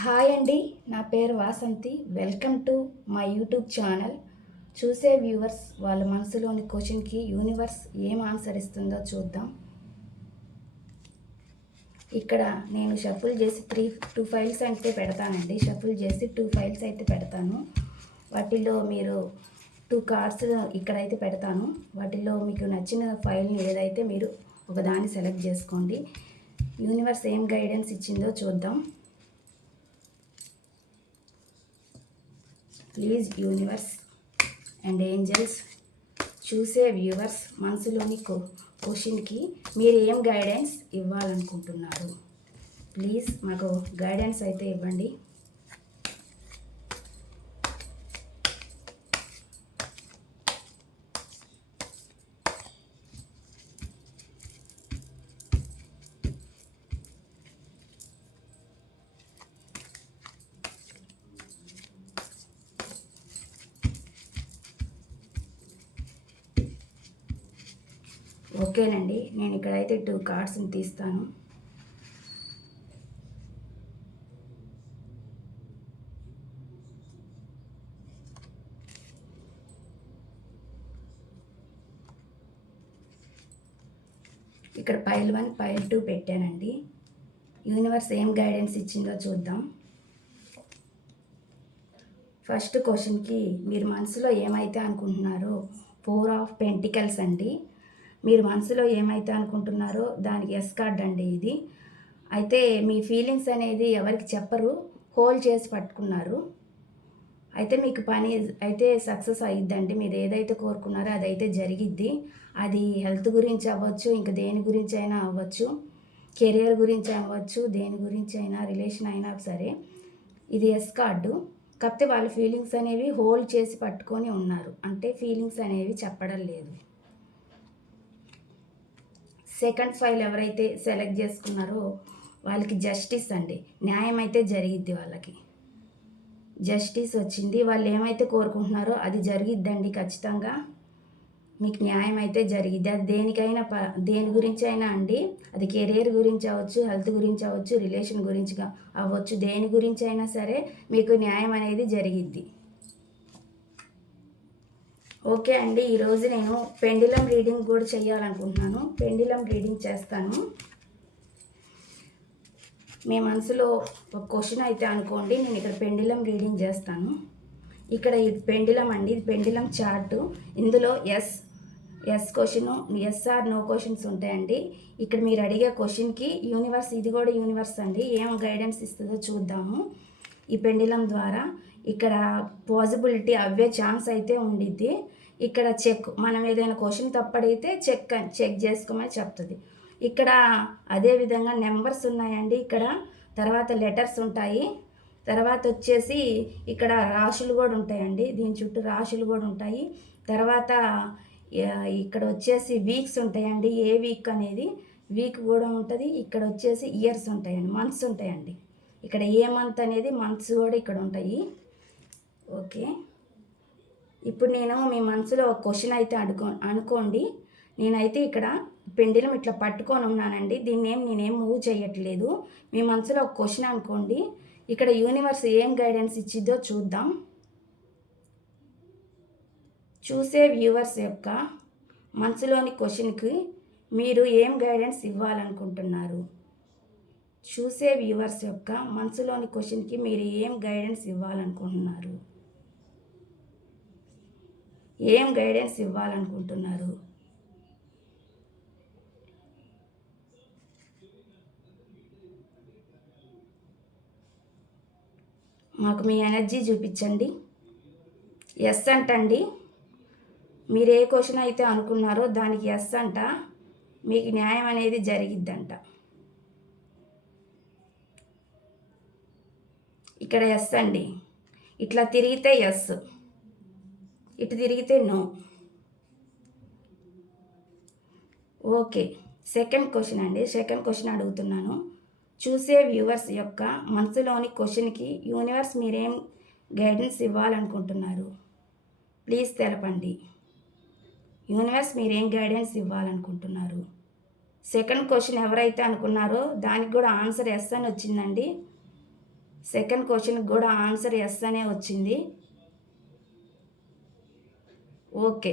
Hi అండి నా పేరు Vasanthi. Welcome to my YouTube channel. చూసే వ్యూవర్స్ వాళ్ళ మనసులోని క్వశ్చన్కి యూనివర్స్ ఏం ఆన్సర్ ఇస్తుందో చూద్దాం. ఇక్కడ నేను షఫుల్ చేసి త్రీ టూ ఫైల్స్ అయితే పెడతానండి. షఫుల్ చేసి టూ ఫైల్స్ అయితే పెడతాను. వాటిల్లో మీరు టూ కార్డ్స్ ఇక్కడైతే పెడతాను. వాటిల్లో మీకు నచ్చిన ఫైల్ని ఏదైతే మీరు ఒకదాన్ని సెలెక్ట్ చేసుకోండి. యూనివర్స్ ఏం గైడెన్స్ ఇచ్చిందో చూద్దాం. ప్లీజ్ యూనివర్స్ అండ్ ఏంజల్స్ చూసే వ్యూవర్స్ మనసులోని క్వశ్చన్కి మీరు ఏం గైడెన్స్ ఇవ్వాలనుకుంటున్నారు? ప్లీజ్ మాకు గైడెన్స్ అయితే ఇవ్వండి. ఓకేనండి నేను ఇక్కడైతే టూ కార్డ్స్ని తీస్తాను. ఇక్కడ పైల్ వన్ పైల్ టూ పెట్టానండి. యూనివర్స్ ఏం గైడెన్స్ ఇచ్చిందో చూద్దాం. ఫస్ట్ క్వశ్చన్కి మీరు మనసులో ఏమైతే అనుకుంటున్నారో ఫోర్ ఆఫ్ పెంటికల్స్ అండి. మీరు మనసులో ఏమైతే అనుకుంటున్నారో దానికి ఎస్ కార్డ్ అండి ఇది. అయితే మీ ఫీలింగ్స్ అనేది ఎవరికి చెప్పరు హోల్డ్ చేసి పట్టుకున్నారు. అయితే మీకు పని అయితే సక్సెస్ అయ్యిద్దండి మీరు ఏదైతే కోరుకున్నారో అదైతే జరిగిద్ది. అది హెల్త్ గురించి అవ్వచ్చు ఇంకా దేని గురించి అయినా అవ్వచ్చు కెరియర్ గురించి అవ్వచ్చు దేని గురించి అయినా రిలేషన్ అయినా సరే ఇది ఎస్ కార్డు కాకపోతే వాళ్ళ ఫీలింగ్స్ అనేవి హోల్డ్ చేసి పట్టుకొని ఉన్నారు. అంటే ఫీలింగ్స్ అనేవి చెప్పడం లేదు. సెకండ్ ఫైల్ ఎవరైతే సెలెక్ట్ చేసుకున్నారో వాళ్ళకి జస్టిస్ అండి. న్యాయం అయితే జరిగిద్ది వాళ్ళకి. జస్టిస్ వచ్చింది. వాళ్ళు ఏమైతే కోరుకుంటున్నారో అది జరిగిద్దండి ఖచ్చితంగా. మీకు న్యాయం అయితే జరిగిద్ది. అది దేనికైనా ప దేని గురించి అయినా అండి. అది కెరీర్ గురించి అవ్వచ్చు హెల్త్ గురించి అవ్వచ్చు రిలేషన్ గురించి అవ్వచ్చు. దేని గురించి అయినా సరే మీకు న్యాయం అనేది జరిగిద్ది. ఓకే అండి ఈరోజు నేను పెండిలం రీడింగ్ కూడా చేయాలనుకుంటున్నాను. పెండిలం రీడింగ్ చేస్తాను. మీ మనసులో ఒక క్వశ్చన్ అయితే అనుకోండి నేను ఇక్కడ పెండిలం రీడింగ్ చేస్తాను. ఇక్కడ ఇది పెండిలం అండి ఇది పెండిలం చార్టు. ఇందులో yes yes question yes or no questions ఉంటాయండి. ఇక్కడ మీరు అడిగే క్వశ్చన్కి యూనివర్స్ ఇది కూడా యూనివర్స్ అండి. ఏం గైడెన్స్ ఇస్తుందో చూద్దాము. ఈ పెండిలం ద్వారా ఇక్కడ పాసిబిలిటీ అవే ఛాన్స్ అయితే ఉండిద్ది. ఇక్కడ చెక్ మనం ఏదైనా క్వశ్చన్ తప్పడైతే చెక్ చెక్ చేసుకోమని చెప్తుంది. ఇక్కడ అదే విధంగా నెంబర్స్ ఉన్నాయండి ఇక్కడ. తర్వాత లెటర్స్ ఉంటాయి. తర్వాత వచ్చేసి ఇక్కడ రాశులు కూడా ఉంటాయండి. దీని చుట్టూ రాశులు కూడా ఉంటాయి. తర్వాత ఇక్కడ వచ్చేసి వీక్స్ ఉంటాయండి. ఏ వీక్ అనేది వీక్ కూడా ఉంటుంది. ఇక్కడ వచ్చేసి ఇయర్స్ ఉంటాయండి. మంత్స్ ఉంటాయండి. ఇక్కడ ఏ మంత్ అనేది మంత్స్ కూడా ఇక్కడ ఉంటాయి. ఓకే. ఇప్పుడు నేను మీ మనసులో ఒక క్వశ్చన్ అయితే అనుకో అనుకోండి. నేనైతే ఇక్కడ పెండిలం ఇట్లా పట్టుకొని ఉన్నానండి. దీన్ని ఏం నేనేం మూవ్ చేయట్లేదు. మీ మనసులో ఒక క్వశ్చన్ అనుకోండి. ఇక్కడ యూనివర్స్ ఏం గైడెన్స్ ఇచ్చిద్దో చూద్దాం. చూసే వ్యూవర్స్ యొక్క మనసులోని క్వశ్చన్కి మీరు ఏం గైడెన్స్ ఇవ్వాలనుకుంటున్నారు? చూసే వ్యూవర్స్ యొక్క మనసులోని క్వశ్చన్కి మీరు ఏం గైడెన్స్ ఇవ్వాలనుకుంటున్నారు? ఏం గైడెన్స్ ఇవ్వాలనుకుంటున్నారు? మాకు మీ ఎనర్జీ చూపించండి. ఎస్ అంటండి. మీరు ఏ క్వశ్చన్ అయితే అనుకున్నారో దానికి ఎస్ అంట. మీకు న్యాయం అనేది జరిగిద్దంట. ఇక్కడ ఎస్ అండి. ఇట్లా తిరిగితే ఎస్. ఇటు తిరిగితే నో. ఓకే. సెకండ్ క్వశ్చన్ అండి. సెకండ్ క్వశ్చన్ అడుగుతున్నాను. చూసే వ్యూవర్స్ యొక్క మనసులోని క్వశ్చన్కి యూనివర్స్ మీరేం గైడెన్స్ ఇవ్వాలనుకుంటున్నారు? ప్లీజ్ తెలపండి. యూనివర్స్ మీరేం గైడెన్స్ ఇవ్వాలనుకుంటున్నారు? సెకండ్ క్వశ్చన్ ఎవరైతే అనుకున్నారో దానికి కూడా ఆన్సర్ ఎస్ అని వచ్చిందండి. సెకండ్ క్వశ్చన్కి కూడా ఆన్సర్ ఎస్ అనే వచ్చింది. ఓకే